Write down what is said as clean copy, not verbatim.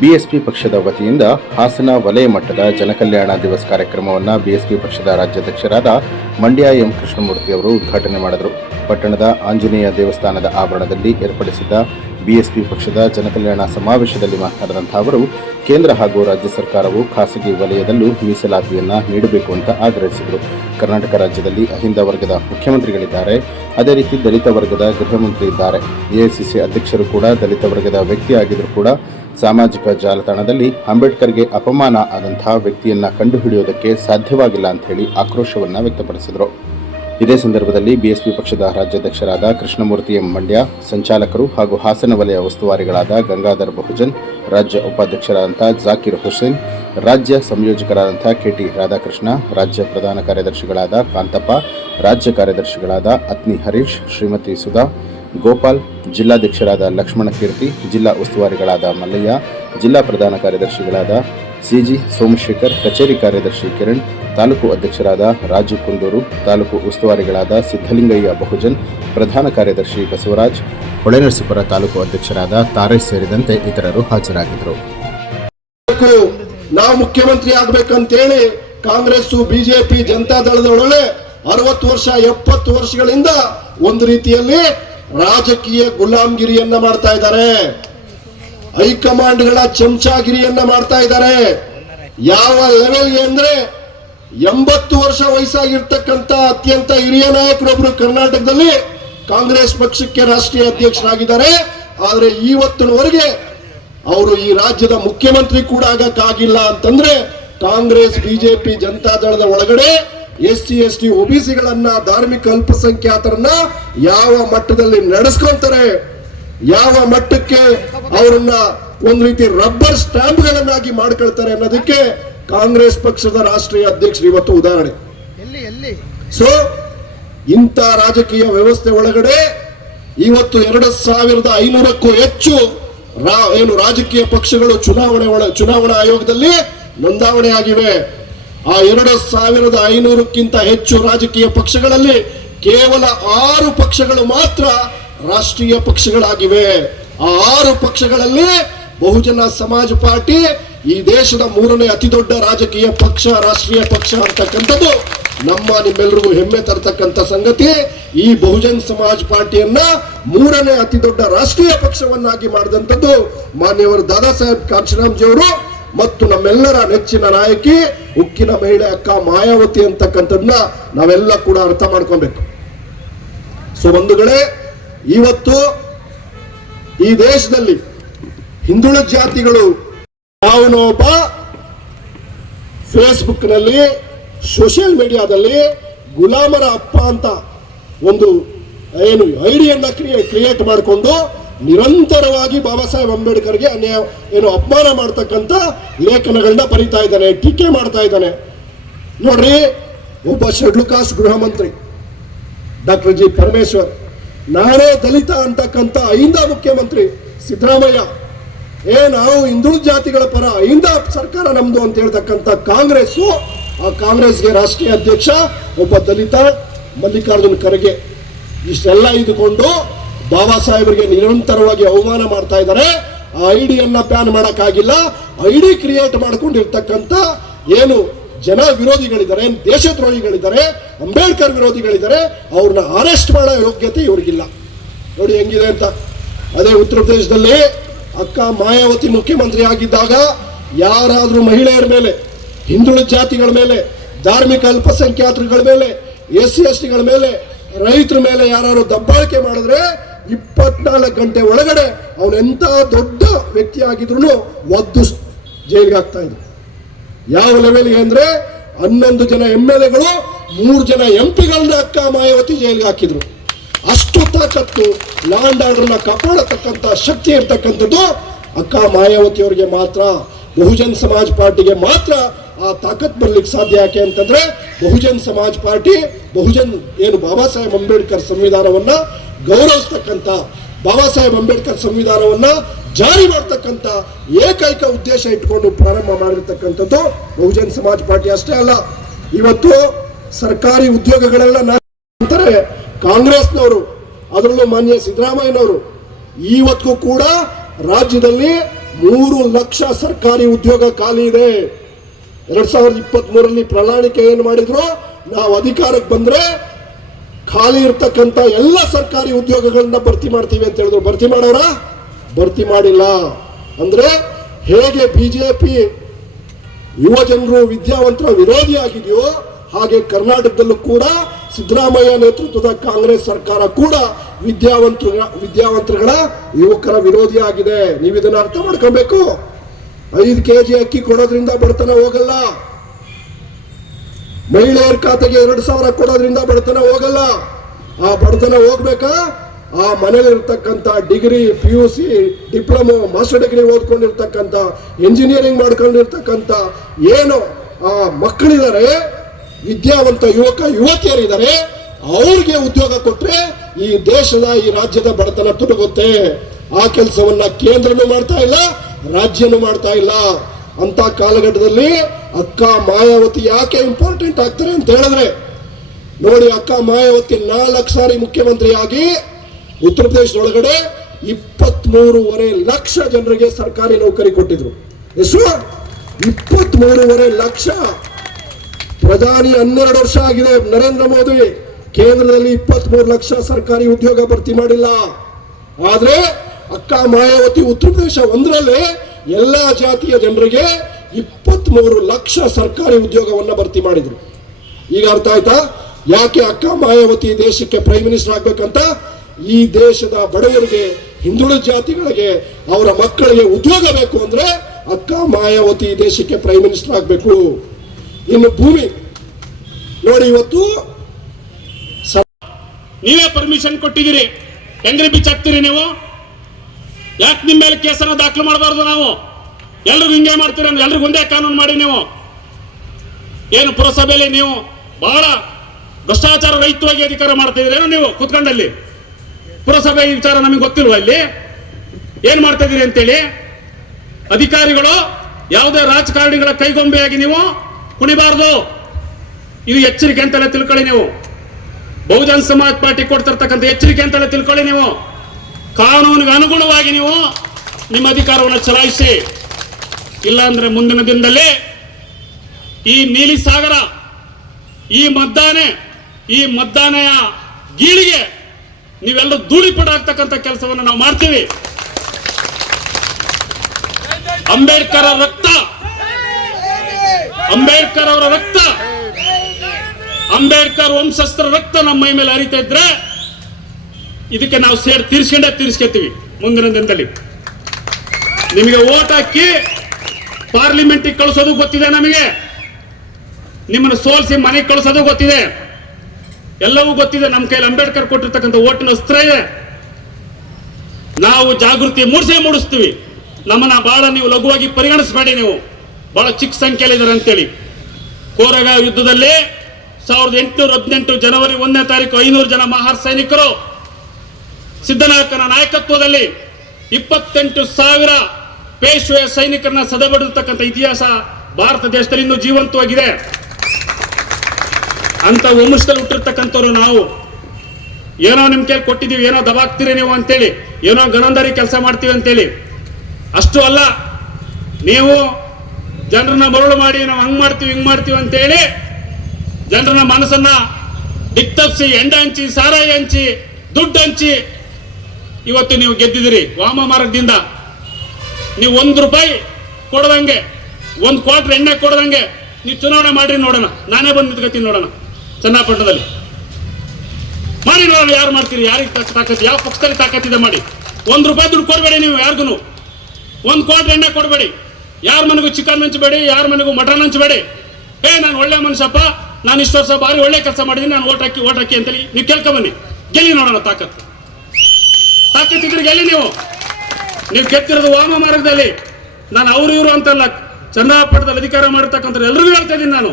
BSP ಪಕ್ಷದ ವತಿಯಿಂದ ಹಾಸನ ವಲಯ ಮಟ್ಟದ ಜನಕಲ್ಯಾಣ ದಿವಸ್ ಕಾರ್ಯಕ್ರಮವನ್ನು ಬಿಎಸ್ಪಿ ಪಕ್ಷದ ರಾಜ್ಯಾಧ್ಯಕ್ಷರಾದ ಮಂಡ್ಯ ಎಂ ಕೃಷ್ಣಮೂರ್ತಿ ಅವರು ಉದ್ಘಾಟನೆ ಮಾಡಿದರು. ಪಟ್ಟಣದ ಆಂಜನೇಯ ದೇವಸ್ಥಾನದ ಆವರಣದಲ್ಲಿ ಏರ್ಪಡಿಸಿದ್ದ ಬಿಎಸ್ಪಿ ಪಕ್ಷದ ಜನಕಲ್ಯಾಣ ಸಮಾವೇಶದಲ್ಲಿ ಮಾತನಾಡಿದಂಥ ಅವರು, ಕೇಂದ್ರ ಹಾಗೂ ರಾಜ್ಯ ಸರ್ಕಾರವು ಖಾಸಗಿ ವಲಯದಲ್ಲೂ ಮೀಸಲಾತಿಯನ್ನು ನೀಡಬೇಕು ಅಂತ ಆಗ್ರಹಿಸಿದರು. ಕರ್ನಾಟಕ ರಾಜ್ಯದಲ್ಲಿ ಅಹಿಂದ ವರ್ಗದ ಮುಖ್ಯಮಂತ್ರಿಗಳಿದ್ದಾರೆ, ಅದೇ ರೀತಿ ದಲಿತ ವರ್ಗದ ಗೃಹ ಮಂತ್ರಿ ಇದ್ದಾರೆ. ಎಐಸಿಸಿ ಅಧ್ಯಕ್ಷರು ಕೂಡ ದಲಿತ ವರ್ಗದ ವ್ಯಕ್ತಿಯಾಗಿದ್ದರೂ ಕೂಡ ಸಾಮಾಜಿಕ ಜಾಲತಾಣದಲ್ಲಿ ಅಂಬೇಡ್ಕರ್ಗೆ ಅಪಮಾನ ಆದಂತಹ ವ್ಯಕ್ತಿಯನ್ನ ಕಂಡುಹಿಡಿಯೋದಕ್ಕೆ ಸಾಧ್ಯವಾಗಿಲ್ಲ ಅಂತ ಹೇಳಿ ಆಕ್ರೋಶವನ್ನು ವ್ಯಕ್ತಪಡಿಸಿದರು. ಇದೇ ಸಂದರ್ಭದಲ್ಲಿ ಬಿಎಸ್ಪಿ ಪಕ್ಷದ ರಾಜ್ಯಾಧ್ಯಕ್ಷರಾದ ಕೃಷ್ಣಮೂರ್ತಿ ಎಂ ಮಂಡ್ಯ, ಸಂಚಾಲಕರು ಹಾಗೂ ಹಾಸನ ವಲಯ ಉಸ್ತುವಾರಿಗಳಾದ ಗಂಗಾಧರ್ ಬಹುಜನ್, ರಾಜ್ಯ ಉಪಾಧ್ಯಕ್ಷರಾದಂಥ ಜಾಕಿರ್ ಹುಸೇನ್, ರಾಜ್ಯ ಸಂಯೋಜಕರಾದಂಥ ಕೆಟಿ ರಾಧಾಕೃಷ್ಣ, ರಾಜ್ಯ ಪ್ರಧಾನ ಕಾರ್ಯದರ್ಶಿಗಳಾದ ಕಾಂತಪ್ಪ, ರಾಜ್ಯ ಕಾರ್ಯದರ್ಶಿಗಳಾದ ಅತ್ನಿ ಹರೀಶ್, ಶ್ರೀಮತಿ ಸುಧಾ, ಗೋಪಾಲ್, ಜಿಲ್ಲಾಧ್ಯಕ್ಷರಾದ ಲಕ್ಷ್ಮಣ ಕೀರ್ತಿ, ಜಿಲ್ಲಾ ಉಸ್ತುವಾರಿಗಳಾದ ಮಲ್ಲಯ್ಯ, ಜಿಲ್ಲಾ ಪ್ರಧಾನ ಕಾರ್ಯದರ್ಶಿಗಳಾದ ಸಿಜಿ ಸೋಮಶೇಖರ್, ಕಚೇರಿ ಕಾರ್ಯದರ್ಶಿ ಕಿರಣ್, ತಾಲೂಕು ಅಧ್ಯಕ್ಷರಾದ ರಾಜು ಕುಂದೂರು, ತಾಲೂಕು ಉಸ್ತುವಾರಿಗಳಾದ ಸಿದ್ದಲಿಂಗಯ್ಯ ಬಹುಜನ್, ಪ್ರಧಾನ ಕಾರ್ಯದರ್ಶಿ ಬಸವರಾಜ್, ಹೊಳೆನರಸೀಪುರ ತಾಲೂಕು ಅಧ್ಯಕ್ಷರಾದ ತಾರೇಶ್ ಸೇರಿದಂತೆ ಇತರರು ಹಾಜರಾಗಿದ್ದರು. ನಾವು ಮುಖ್ಯಮಂತ್ರಿ ಆಗ್ಬೇಕಂತೇಳಿ ಕಾಂಗ್ರೆಸ್, ಬಿಜೆಪಿ, ಜನತಾ ದಳದೊಳಗೆ 60 ವರ್ಷ 70 ವರ್ಷಗಳಿಂದ ಒಂದು ರೀತಿಯಲ್ಲಿ ರಾಜಕೀಯ ಗುಲಾಮ್ಗಿರಿಯನ್ನ ಮಾಡ್ತಾ ಇದ್ದಾರೆ. ಹೈಕಮಾಂಡ್ಗಳ ಚಮಚಾಗಿರಿಯನ್ನ ಮಾಡ್ತಾ ಇದ್ದಾರೆ. ಯಾವ ಲೆವೆಲ್ಗೆ ಅಂದ್ರೆ 80 ವರ್ಷ ವಯಸ್ಸಾಗಿರ್ತಕ್ಕಂಥ ಅತ್ಯಂತ ಹಿರಿಯ ನಾಯಕರೊಬ್ಬರು ಕರ್ನಾಟಕದಲ್ಲಿ ಕಾಂಗ್ರೆಸ್ ಪಕ್ಷಕ್ಕೆ ರಾಷ್ಟ್ರೀಯ ಅಧ್ಯಕ್ಷರಾಗಿದ್ದಾರೆ. ಆದ್ರೆ ಇವತ್ತಿನವರೆಗೆ ಅವರು ಈ ರಾಜ್ಯದ ಮುಖ್ಯಮಂತ್ರಿ ಕೂಡ ಆಗಕ್ಕಾಗಿಲ್ಲ ಅಂತಂದ್ರೆ ಕಾಂಗ್ರೆಸ್, ಬಿಜೆಪಿ, ಜನತಾ ದಳದ ಒಳಗಡೆ SC, ST, OBCಗಳನ್ನ, ಧಾರ್ಮಿಕ ಅಲ್ಪಸಂಖ್ಯಾತರನ್ನ ಯಾವ ಮಟ್ಟದಲ್ಲಿ ನಡೆಸ್ಕೊಂತಾರೆ, ಯಾವ ಮಟ್ಟಕ್ಕೆ ಅವರನ್ನ ಒಂದು ರೀತಿ ರಬ್ಬರ್ ಸ್ಟ್ಯಾಂಪ್ಗಳನ್ನಾಗಿ ಮಾಡ್ಕೊಳ್ತಾರೆ ಅನ್ನೋದಕ್ಕೆ ಕಾಂಗ್ರೆಸ್ ಪಕ್ಷದ ರಾಷ್ಟ್ರೀಯ ಅಧ್ಯಕ್ಷರು ಇವತ್ತು ಉದಾಹರಣೆ. ಸೊ ಇಂಥ ರಾಜಕೀಯ ವ್ಯವಸ್ಥೆ ಒಳಗಡೆ ಇವತ್ತು 2500ಕ್ಕೂ ಹೆಚ್ಚು ರಾಜಕೀಯ ಪಕ್ಷಗಳು ಚುನಾವಣಾ ಆಯೋಗದಲ್ಲಿ ನೋಂದಾವಣೆ ಆಗಿವೆ. ಆ 2500ಕ್ಕಿಂತ ಹೆಚ್ಚು ರಾಜಕೀಯ ಪಕ್ಷಗಳಲ್ಲಿ ಕೇವಲ 6 ಪಕ್ಷಗಳು ಮಾತ್ರ ರಾಷ್ಟ್ರೀಯ ಪಕ್ಷಗಳಾಗಿವೆ. ಆ 6 ಪಕ್ಷಗಳಲ್ಲಿ ಬಹುಜನ ಸಮಾಜ ಪಾರ್ಟಿ ಈ ದೇಶದ 3ನೇ ಅತಿ ದೊಡ್ಡ ರಾಜಕೀಯ ಪಕ್ಷ, ರಾಷ್ಟ್ರೀಯ ಪಕ್ಷ ಅಂತಕ್ಕಂಥದ್ದು ನಿಮ್ಮೆಲ್ಲರಿಗೂ ಹೆಮ್ಮೆ ತರತಕ್ಕಂಥ ಸಂಗತಿ. ಈ ಬಹುಜನ್ ಸಮಾಜ್ ಪಾರ್ಟಿಯನ್ನ 3ನೇ ಅತಿ ದೊಡ್ಡ ರಾಷ್ಟ್ರೀಯ ಪಕ್ಷವನ್ನಾಗಿ ಮಾಡಿದಂಥದ್ದು ಮಾನ್ಯವರು ದಾದಾ ಸಾಹೇಬ್ ಕಾಂಚರಾಮ್ಜಿ ಅವರು ಮತ್ತು ನಮ್ಮೆಲ್ಲರ ನೆಚ್ಚಿನ ನಾಯಕಿ ಉಕ್ಕಿನ ಮಹಿಳೆ ಅಕ್ಕ ಮಾಯಾವತಿ ಅಂತಕ್ಕಂಥದ್ದನ್ನ ನಾವೆಲ್ಲ ಕೂಡ ಅರ್ಥ ಮಾಡ್ಕೊಬೇಕು. ಸೊ ಬಂಧುಗಳೇ, ಇವತ್ತು ಈ ದೇಶದಲ್ಲಿ ಹಿಂದುಳಿದ ಜಾತಿಗಳು ಯಾವನೊಬ್ಬ ಫೇಸ್ಬುಕ್ನಲ್ಲಿ, ಸೋಷಿಯಲ್ ಮೀಡಿಯಾದಲ್ಲಿ ಗುಲಾಮರ ಅಪ್ಪ ಅಂತ ಒಂದು ಐಡಿಯನ್ನ ಕ್ರಿಯೇಟ್ ಮಾಡಿಕೊಂಡು ನಿರಂತರವಾಗಿ ಬಾಬಾ ಸಾಹೇಬ್ ಅಂಬೇಡ್ಕರ್ಗೆ ಅಪಮಾನ ಮಾಡ್ತಕ್ಕಂಥ ಲೇಖನಗಳನ್ನ ಬರೀತಾ ಇದ್ದಾನೆ, ಟೀಕೆ ಮಾಡ್ತಾ ಇದ್ದಾನೆ. ನೋಡ್ರಿ, ಒಬ್ಬ ಶೆಡ್ಯೂಲ್ ಕಾಸ್ಟ್ ಗೃಹ ಮಂತ್ರಿ ಡಾಕ್ಟರ್ ಜಿ ಪರಮೇಶ್ವರ್, ನಾನೇ ದಲಿತ ಅಂತಕ್ಕಂಥ ಅಹಿಂದ ಮುಖ್ಯಮಂತ್ರಿ ಸಿದ್ದರಾಮಯ್ಯ, ನಾವು ಹಿಂದುಳಿದ ಜಾತಿಗಳ ಪರ ಅಹಿಂದ ಸರ್ಕಾರ ನಮ್ದು ಅಂತ ಹೇಳ್ತಕ್ಕಂಥ ಕಾಂಗ್ರೆಸ್ಸು, ಆ ಕಾಂಗ್ರೆಸ್ಗೆ ರಾಷ್ಟ್ರೀಯ ಅಧ್ಯಕ್ಷ ಒಬ್ಬ ದಲಿತ ಮಲ್ಲಿಕಾರ್ಜುನ್ ಖರ್ಗೆ, ಇಷ್ಟೆಲ್ಲ ಇದ್ದುಕೊಂಡು ಬಾಬಾ ಸಾಹೇಬರಿಗೆ ನಿರಂತರವಾಗಿ ಅವಮಾನ ಮಾಡ್ತಾ ಇದ್ದಾರೆ. ಆ ಐಡಿಯನ್ನ ಬ್ಯಾನ್ ಮಾಡೋಕ್ಕಾಗಿಲ್ಲ. ಐಡಿ ಕ್ರಿಯೇಟ್ ಮಾಡ್ಕೊಂಡಿರ್ತಕ್ಕಂಥ ಜನ ವಿರೋಧಿಗಳಿದ್ದಾರೆ, ದೇಶದ್ರೋಹಿಗಳಿದ್ದಾರೆ, ಅಂಬೇಡ್ಕರ್ ವಿರೋಧಿಗಳಿದ್ದಾರೆ, ಅವ್ರನ್ನ ಅರೆಸ್ಟ್ ಮಾಡೋ ಯೋಗ್ಯತೆ ಇವ್ರಿಗಿಲ್ಲ. ನೋಡಿ ಹೆಂಗಿದೆ ಅಂತ. ಅದೇ ಉತ್ತರ ಪ್ರದೇಶದಲ್ಲಿ ಅಕ್ಕ ಮಾಯಾವತಿ ಮುಖ್ಯಮಂತ್ರಿ ಆಗಿದ್ದಾಗ ಯಾರಾದ್ರೂ ಮಹಿಳೆಯರ ಮೇಲೆ, ಹಿಂದುಳಿದ ಜಾತಿಗಳ ಮೇಲೆ, ಧಾರ್ಮಿಕ ಅಲ್ಪಸಂಖ್ಯಾತರುಗಳ ಮೇಲೆ, SC, STಗಳ ಮೇಲೆ, ರೈತರ ಮೇಲೆ ಯಾರು ದಬ್ಬಾಳಿಕೆ ಮಾಡಿದ್ರೆ 24 ಗಂಟೆ ಒಳಗಡೆ ಅವನೆಂತ ದೊಡ್ಡ ವ್ಯಕ್ತಿ ಆಗಿದ್ರು ಒದ್ದು ಜೈಲಿಗೆ ಹಾಕ್ತಾ ಇದ್ರು. ಯಾವ ಲೆವೆಲ್ಗೆ ಅಂದ್ರೆ 11 ಜನ MLAಗಳು, 3 ಜನ MP ಗಳನ್ನ ಅಕ್ಕ ಮಾಯಾವತಿ ಜೈಲಿಗೆ ಹಾಕಿದ್ರು. ಅಷ್ಟು ತಾಕತ್ತು, ಲ್ಯಾಂಡ್ ಆರ್ಡರ್ನ ಕಾಪಾಡತಕ್ಕಂಥ ಶಕ್ತಿ ಇರ್ತಕ್ಕಂಥದ್ದು ಅಕ್ಕ ಮಾಯಾವತಿ ಅವರಿಗೆ ಮಾತ್ರ, ಬಹುಜನ್ ಸಮಾಜ್ ಪಾರ್ಟಿಗೆ ಮಾತ್ರ ಆ ತಾಕತ್ ಬರ್ಲಿಕ್ಕೆ ಸಾಧ್ಯ. ಯಾಕೆ ಅಂತಂದ್ರೆ ಬಹುಜನ್ ಸಮಾಜ್ ಪಾರ್ಟಿ ಬಾಬಾ ಸಾಹೇಬ್ ಅಂಬೇಡ್ಕರ್ ಸಂವಿಧಾನವನ್ನ ಗೌರವಿಸ್ತಕ್ಕಂಥ, ಬಾಬಾ ಸಾಹೇಬ್ ಅಂಬೇಡ್ಕರ್ ಸಂವಿಧಾನವನ್ನ ಜಾರಿ ಮಾಡ್ತಕ್ಕಂಥ ಏಕೈಕ ಉದ್ದೇಶ ಇಟ್ಕೊಂಡು ಪ್ರಾರಂಭ ಮಾಡಿರ್ತಕ್ಕಂಥದ್ದು ಬಹುಜನ್ ಸಮಾಜ್ ಪಾರ್ಟಿ. ಅಷ್ಟೇ ಅಲ್ಲ, ಇವತ್ತು ಸರ್ಕಾರಿ ಉದ್ಯೋಗಗಳೆಲ್ಲ ಅಂತಾರೆ ಕಾಂಗ್ರೆಸ್ನವರು, ಅದರಲ್ಲೂ ಮಾನ್ಯ ಸಿದ್ದರಾಮಯ್ಯನವರು ಇವತ್ತಿಗೂ ಕೂಡ ರಾಜ್ಯದಲ್ಲಿ 3 ಲಕ್ಷ ಸರ್ಕಾರಿ ಉದ್ಯೋಗ ಖಾಲಿ ಇದೆ. 2023ರಲ್ಲಿ ಪ್ರಣಾಳಿಕೆ ಏನು ಮಾಡಿದ್ರು, ನಾವು ಅಧಿಕಾರಕ್ಕೆ ಬಂದ್ರೆ ಖಾಲಿ ಇರ್ತಕ್ಕಂಥ ಎಲ್ಲ ಸರ್ಕಾರಿ ಉದ್ಯೋಗಗಳನ್ನ ಭರ್ತಿ ಮಾಡ್ತೀವಿ ಅಂತ ಹೇಳಿದ್ರು. ಭರ್ತಿ ಮಾಡೋರ? ಭರ್ತಿ ಮಾಡಿಲ್ಲ. ಅಂದ್ರೆ ಹೇಗೆ ಬಿಜೆಪಿ ಯುವ ಜನರು ವಿದ್ಯಾವಂತರ ವಿರೋಧಿ ಆಗಿದೆಯೋ ಹಾಗೆ ಕರ್ನಾಟಕದಲ್ಲೂ ಕೂಡ ಸಿದ್ದರಾಮಯ್ಯ ನೇತೃತ್ವದ ಕಾಂಗ್ರೆಸ್ ಸರ್ಕಾರ ಕೂಡ ವಿದ್ಯಾವಂತರುಗಳ ಯುವಕರ ವಿರೋಧಿ ಆಗಿದೆ. ನೀವು ಇದನ್ನ ಅರ್ಥ ಮಾಡ್ಕೊಬೇಕು. 5 ಕೆಜಿ ಅಕ್ಕಿ ಕೊಡೋದ್ರಿಂದ ಬಡತನ ಹೋಗಲ್ಲ. ಮಹಿಳೆಯರ ಖಾತೆಗೆ 2,000 ಕೊಡೋದ್ರಿಂದ ಬಡತನ ಹೋಗಲ್ಲ. ಆ ಬಡತನ ಹೋಗ್ಬೇಕಾ? ಆ ಮನೇಲಿರ್ತಕ್ಕಂಥ degree, PUC, diploma, master degree ಓದ್ಕೊಂಡಿರ್ತಕ್ಕಂಥ, ಎಂಜಿನಿಯರಿಂಗ್ ಮಾಡ್ಕೊಂಡಿರ್ತಕ್ಕಂಥ ಏನು ಆ ಮಕ್ಕಳಿದ್ದಾರೆ, ವಿದ್ಯಾವಂತ ಯುವತಿಯರಿದ್ದಾರೆ, ಅವ್ರಿಗೆ ಉದ್ಯೋಗ ಕೊಟ್ರೆ ಈ ದೇಶದ, ಈ ರಾಜ್ಯದ ಬಡತನ ತುಡುಗುತ್ತೆ. ಆ ಕೆಲಸವನ್ನ ಕೇಂದ್ರನೂ ಮಾಡ್ತಾ ಇಲ್ಲ, ರಾಜ್ಯನೂ ಮಾಡ್ತಾ ಇಲ್ಲ. ಅಂತ ಕಾಲಘಟ್ಟದಲ್ಲಿ ಅಕ್ಕ ಮಾಯಾವತಿ ಯಾಕೆ ಇಂಪಾರ್ಟೆಂಟ್ ಆಗ್ತಾರೆ ಅಂತ ಹೇಳಿದ್ರೆ, ನೋಡಿ, ಅಕ್ಕ ಮಾಯಾವತಿ 4 ಸಾರಿ ಮುಖ್ಯಮಂತ್ರಿಯಾಗಿ ಉತ್ತರ ಪ್ರದೇಶದೊಳಗಡೆ 23.5 ಲಕ್ಷ ಜನರಿಗೆ ಸರ್ಕಾರಿ ನೌಕರಿ ಕೊಟ್ಟಿದ್ರು. ಎಷ್ಟು? 23.5 ಲಕ್ಷ. ಪ್ರಧಾನಿ 12 ವರ್ಷ ಆಗಿದೆ ನರೇಂದ್ರ ಮೋದಿ, ಕೇಂದ್ರದಲ್ಲಿ 23 ಲಕ್ಷ ಸರ್ಕಾರಿ ಉದ್ಯೋಗ ಭರ್ತಿ ಮಾಡಿಲ್ಲ. ಆದ್ರೆ ಅಕ್ಕ ಮಾಯಾವತಿ ಉತ್ತರ ಪ್ರದೇಶ 1ರಲ್ಲಿ ಎಲ್ಲಾ ಜಾತಿಯ ಜನರಿಗೆ 23 ಲಕ್ಷ ಸರ್ಕಾರಿ ಉದ್ಯೋಗವನ್ನ ಭರ್ತಿ ಮಾಡಿದ್ರು. ಈಗ ಅರ್ಥ ಆಯ್ತಾ ಯಾಕೆ ಅಕ್ಕ ಮಾಯಾವತಿ ದೇಶಕ್ಕೆ ಪ್ರೈಮ್ ಮಿನಿಸ್ಟರ್ ಆಗ್ಬೇಕಂತ? ಈ ದೇಶದ ಬಡವರಿಗೆ, ಹಿಂದುಳಿದ ಜಾತಿಗಳಿಗೆ, ಅವರ ಮಕ್ಕಳಿಗೆ ಉದ್ಯೋಗ ಬೇಕು ಅಂದ್ರೆ ಅಕ್ಕ ಮಾಯಾವತಿ ದೇಶಕ್ಕೆ ಪ್ರೈಮ್ ಮಿನಿಸ್ಟರ್ ಆಗ್ಬೇಕು. ಇನ್ನು ಭೂಮಿ ನೋಡಿ, ಇವತ್ತು ನೀವೇ ಪರ್ಮಿಷನ್ ಕೊಟ್ಟಿದ್ದೀರಿ, ಹೆಂಗ್ರಿ ಬಿಚ್ಚಾಕ್ತೀರಿ ನೀವು? ಯಾಕೆ ನಿಮ್ಮ ಮೇಲೆ ಕೇಸನ್ನ ದಾಖಲು ಮಾಡಬಾರ್ದು? ನಾವು ಎಲ್ರಿಗೂ ಹಿಂಗೆ ಮಾಡ್ತೀರ, ಎಲ್ರಿಗೂ ಒಂದೇ ಕಾನೂನು ಮಾಡಿ. ನೀವು ಏನು ಪುರಸಭೆಯಲ್ಲಿ ನೀವು ಬಹಳ ಭ್ರಷ್ಟಾಚಾರ ರಹಿತವಾಗಿ ಅಧಿಕಾರ ಮಾಡ್ತಾ ಇದ್ದೀರೇನೋ ನೀವು ಕೂತ್ಕೊಂಡಲ್ಲಿ? ಪುರಸಭೆ ವಿಚಾರ ನಮಗೆ ಗೊತ್ತಿಲ್ವಾ? ಇಲ್ಲಿ ಏನ್ ಮಾಡ್ತಾ ಇದೀರಿ ಅಂತೇಳಿ ಅಧಿಕಾರಿಗಳು ಯಾವುದೇ ರಾಜಕಾರಣಿಗಳ ಕೈಗೊಂಬೆಯಾಗಿ ನೀವು ಕುಣಿಬಾರ್ದು. ಇದು ಎಚ್ಚರಿಕೆ ಅಂತೆಲ್ಲ ತಿಳ್ಕೊಳ್ಳಿ ನೀವು. ಬಹುಜನ್ ಸಮಾಜ್ ಪಾರ್ಟಿ ಕೊಡ್ತಿರ್ತಕ್ಕಂಥ ಎಚ್ಚರಿಕೆ ಅಂತೆಲ್ಲ ತಿಳ್ಕೊಳ್ಳಿ ನೀವು. ಕಾನೂನಿಗೆ ಅನುಗುಣವಾಗಿ ನೀವು ನಿಮ್ಮ ಅಧಿಕಾರವನ್ನು ಚಲಾಯಿಸಿ. ಇಲ್ಲ ಅಂದ್ರೆ ಮುಂದಿನ ದಿನದಲ್ಲಿ ಈ ನೀಲಿ ಸಾಗರ, ಈ ಮದ್ದಾನೆಯ ಗೀಳಿಗೆ ನೀವೆಲ್ಲ ಧೂಳಿಪಟಾಗ್ತಕ್ಕಂಥ ಕೆಲಸವನ್ನು ನಾವು ಮಾಡ್ತೀವಿ. ಅಂಬೇಡ್ಕರ್ ಅವರ ರಕ್ತ, ಅಂಬೇಡ್ಕರ್ ವಂಶಸ್ಥರ ರಕ್ತ ನಮ್ಮ ಮೈ ಮೇಲೆ ಹರಿತಾ ಇದ್ರೆ ಇದಕ್ಕೆ ನಾವು ಸೇಡ್ ತೀರ್ಸ್ಕೊತೀವಿ. ಮುಂದಿನ ದಿನದಲ್ಲಿ ನಿಮಗೆ ಓಟ್ ಹಾಕಿ ಪಾರ್ಲಿಮೆಂಟಿಗೆ ಕಳಿಸೋದು ಗೊತ್ತಿದೆ, ನಮಗೆ ನಿಮ್ಮನ್ನು ಸೋಲಿಸಿ ಮನೆಗೆ ಕಳಿಸೋದು ಗೊತ್ತಿದೆ, ಎಲ್ಲವೂ ಗೊತ್ತಿದೆ. ನಮ್ಮ ಕೈಯಲ್ಲಿ ಅಂಬೇಡ್ಕರ್ ಕೊಟ್ಟಿರ್ತಕ್ಕಂಥ ಓಟಿನ ಅಸ್ತ್ರ ಇದೆ. ನಾವು ಜಾಗೃತಿ ಮೂಡಿಸ್ತೀವಿ. ನಮ್ಮನ್ನ ಬಹಳ ನೀವು ಲಘುವಾಗಿ ಪರಿಗಣಿಸಬೇಡಿ. ನೀವು ಬಹಳ ಚಿಕ್ಕ ಸಂಖ್ಯೆಯಲ್ಲಿ ಇದ್ದಾರೆ ಅಂತೇಳಿ. ಕೋರೆಗಾಂವ್ ಯುದ್ಧದಲ್ಲಿ 1818 ಜನವರಿ 1ನೇ ತಾರೀಕು 500 ಜನ ಮಹಾರ್ ಸೈನಿಕರು ಸಿದ್ದನಾಯಕನ ನಾಯಕತ್ವದಲ್ಲಿ 28,000 ಪೇಶ್ವೆಯ ಸೈನಿಕರನ್ನ ಸದೆಬಡಿರ್ತಕ್ಕಂಥ ಇತಿಹಾಸ ಭಾರತ ದೇಶದಲ್ಲಿ ಇನ್ನೂ ಜೀವಂತವಾಗಿದೆ. ಅಂತ ವಂಶದಲ್ಲಿ ಹುಟ್ಟಿರ್ತಕ್ಕಂಥವ್ರು ನಾವು. ಏನೋ ನಿಮ್ ಕೈಲಿ ಕೊಟ್ಟಿದ್ದೀವಿ, ಏನೋ ದಬಾಕ್ತೀರಿ ನೀವು ಅಂತೇಳಿ, ಏನೋ ಗಣಂದಾರಿ ಕೆಲಸ ಮಾಡ್ತೀವಿ ಅಂತೇಳಿ. ಅಷ್ಟು ಅಲ್ಲ, ನೀವು ಜನರನ್ನ ಮರಳು ಮಾಡಿ ನಾವು ಹಂಗ್ ಮಾಡ್ತೀವಿ ಹಿಂಗ್ ಮಾಡ್ತೀವಿ ಅಂತೇಳಿ ಜನರನ್ನ ಮನಸ್ಸನ್ನ ದಿಕ್ತಪ್ಸಿ, ಎಂಡ ಹಂಚಿ, ಸಾರಾಯಿ ಹಂಚಿ, ದುಡ್ಡು ಹಂಚಿ ಇವತ್ತು ನೀವು ಗೆದ್ದಿದ್ದೀರಿ. ವಾಮ ಮಾರ್ಗದಿಂದ ನೀವು 1 ರೂಪಾಯಿ ಕೊಡದಂಗೆ, 1 ಕ್ವಾರ್ಟರ್ ಎಣ್ಣೆ ಕೊಡದಂಗೆ ನೀವು ಚುನಾವಣೆ ಮಾಡ್ರಿ ನೋಡೋಣ. ನಾನೇ ಬಂದು ನಿಂತ್ಕೊತೀನಿ ನೋಡೋಣ ಚನ್ನಪಟ್ಟಣದಲ್ಲಿ. ಮಾಡಿ ನೋಡೋಣ ಯಾರು ಮಾಡ್ತೀರಿ, ಯಾರಿಗೆ ತಾಕತ್ತು, ಯಾವ ಪಕ್ಷದಲ್ಲಿ ತಾಕತ್ತಿದೆ ಮಾಡಿ. 1 ರೂಪಾಯಿ ದುಡ್ಡು ಕೊಡಬೇಡಿ ನೀವು ಯಾರಿಗೂ. 1 ಕ್ವಾರ್ಟರ್ ಎಣ್ಣೆ ಕೊಡಬೇಡಿ. ಯಾರ ಮನೆಗೂ ಚಿಕನ್ ಹಂಚಬೇಡಿ, ಯಾರ ಮನೆಗೂ ಮಟನ್ ಹಂಚಬೇಡಿ. ನಾನು ಒಳ್ಳೆ ಮನುಷ್ಯಪ್ಪ, ನಾನು ಇಷ್ಟು ವರ್ಷ ಬಾರಿ ಒಳ್ಳೆ ಕೆಲಸ ಮಾಡಿದ್ದೀನಿ, ನಾನು ಓಟ್ ಹಾಕಿ ಅಂತೇಳಿ ನೀವು ಕೇಳ್ಕೊಂಬನ್ನಿ. ಗೆಲ್ಲಿ ನೋಡೋಣ ತಾಕತ್ತಿದ್ರೆ ಗೆಲ್ಲಿ ನೀವು ಗೆದ್ದಿರೋದು ವಾಮ ಮಾರ್ಗದಲ್ಲಿ. ನಾನು ಅವರು ಇವರು ಅಂತಲ್ಲ, ಚನ್ನಪಟ್ಟಣದಲ್ಲಿ ಅಧಿಕಾರ ಮಾಡಿರ್ತಕ್ಕಂಥ ಎಲ್ರಿಗೂ ಹೇಳ್ತಾ ಇದ್ದೀನಿ ನಾನು.